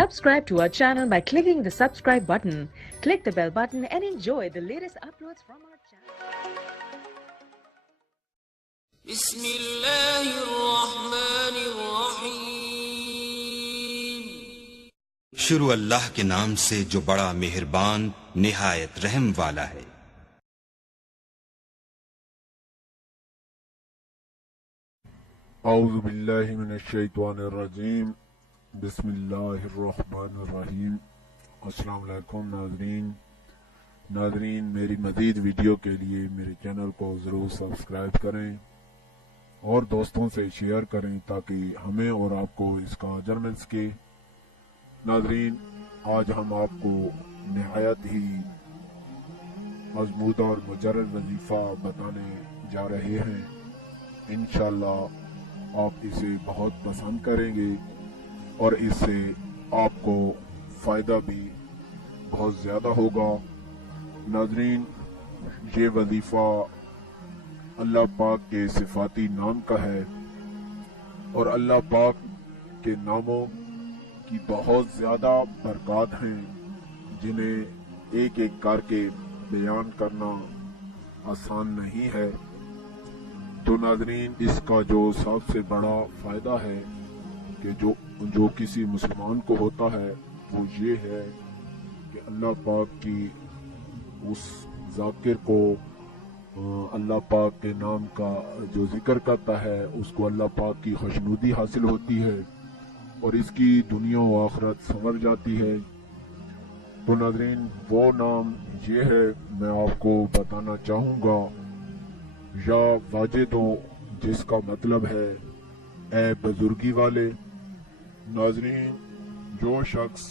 Subscribe to our channel by clicking the subscribe button. Click the bell button and enjoy the latest uploads from our channel. بسم اللہ الرحمن الرحیم. شروع اللہ کے نام سے جو بڑا مہربان نہایت رحم والا ہے. اعوذ باللہ من الشیطان الرجیم. بسم اللہ الرحمن الرحیم. السلام علیکم ناظرین میری مزید ویڈیو کے لیے میرے چینل کو ضرور سبسکرائب کریں اور دوستوں سے شیئر کریں تاکہ ہمیں اور آپ کو اس کا اجر مل سکے. ناظرین، آج ہم آپ کو نہایت ہی مضبوط اور مجرد وظیفہ بتانے جا رہے ہیں. انشاءاللہ آپ اسے بہت پسند کریں گے اور اس سے آپ کو فائدہ بھی بہت زیادہ ہوگا. ناظرین، یہ وظیفہ اللہ پاک کے صفاتی نام کا ہے اور اللہ پاک کے ناموں کی بہت زیادہ برکات ہیں جنہیں ایک ایک کر کے بیان کرنا آسان نہیں ہے. تو ناظرین، اس کا جو سب سے بڑا فائدہ ہے کہ جو کسی مسلمان کو ہوتا ہے وہ یہ ہے کہ اللہ پاک کی اس ذاکر کو اللہ پاک کے نام کا جو ذکر کرتا ہے اس کو اللہ پاک کی خوشنودی حاصل ہوتی ہے اور اس کی دنیا و آخرت سنور جاتی ہے. تو ناظرین، وہ نام یہ ہے میں آپ کو بتانا چاہوں گا، یا واجدو، جس کا مطلب ہے اے بزرگی والے. ناظرین، جو شخص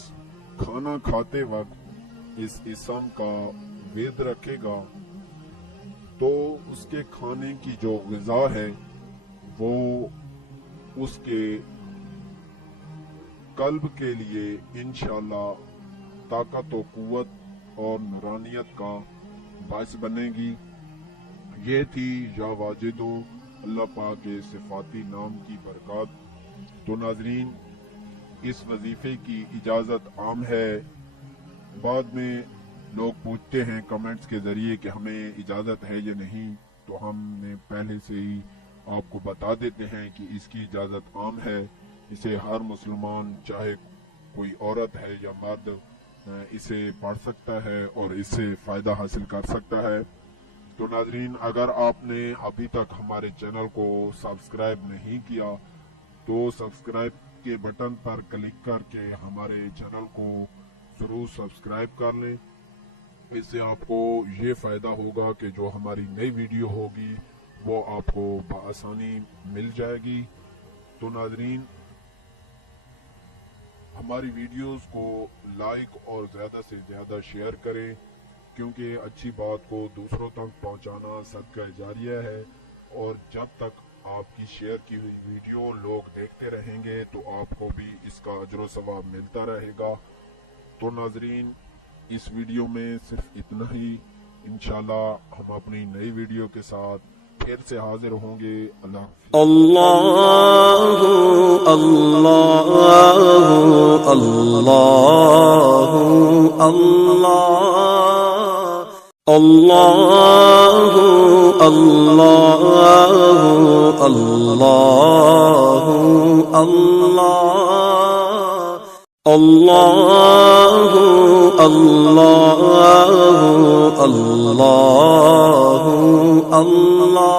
کھانا کھاتے وقت اس اسم کا ورد رکھے گا تو اس کے کھانے کی جو غذا ہے وہ اس کے قلب کے لیے انشاءاللہ طاقت و قوت اور نورانیت کا باعث بنے گی. یہ تھی یا واجدو، اللہ پاک کے صفاتی نام کی برکات. تو ناظرین، اس وظیفے کی اجازت عام ہے. بعد میں لوگ پوچھتے ہیں کمنٹس کے ذریعے کہ ہمیں اجازت ہے یا نہیں، تو ہم نے پہلے سے ہی آپ کو بتا دیتے ہیں کہ اس کی اجازت عام ہے. اسے ہر مسلمان، چاہے کوئی عورت ہے یا مرد، اسے پڑھ سکتا ہے اور اس سے فائدہ حاصل کر سکتا ہے. تو ناظرین، اگر آپ نے ابھی تک ہمارے چینل کو سبسکرائب نہیں کیا تو سبسکرائب کے بٹن پر کلک کر کے ہمارے چینل کو ضرور سبسکرائب کر لیں. اس سے آپ کو یہ فائدہ ہوگا کہ جو ہماری نئی ویڈیو ہوگی وہ آپ کو بآسانی مل جائے گی. تو ناظرین، ہماری ویڈیوز کو لائک اور زیادہ سے زیادہ شیئر کریں، کیونکہ اچھی بات کو دوسروں تک پہنچانا صدقہ جاریہ ہے، اور جب تک آپ کی شیئر کی ہوئی ویڈیو لوگ دیکھتے رہیں گے تو آپ کو بھی اس کا اجر و ثواب ملتا رہے گا. تو ناظرین، اس ویڈیو میں صرف اتنا ہی. انشاءاللہ ہم اپنی نئی ویڈیو کے ساتھ پھر سے حاضر ہوں گے. اللہ حافظ. اللہ اللہ اللہ اللہ اللہ اللہ اللہ اللہ اللہ اللہ اللہ اللہ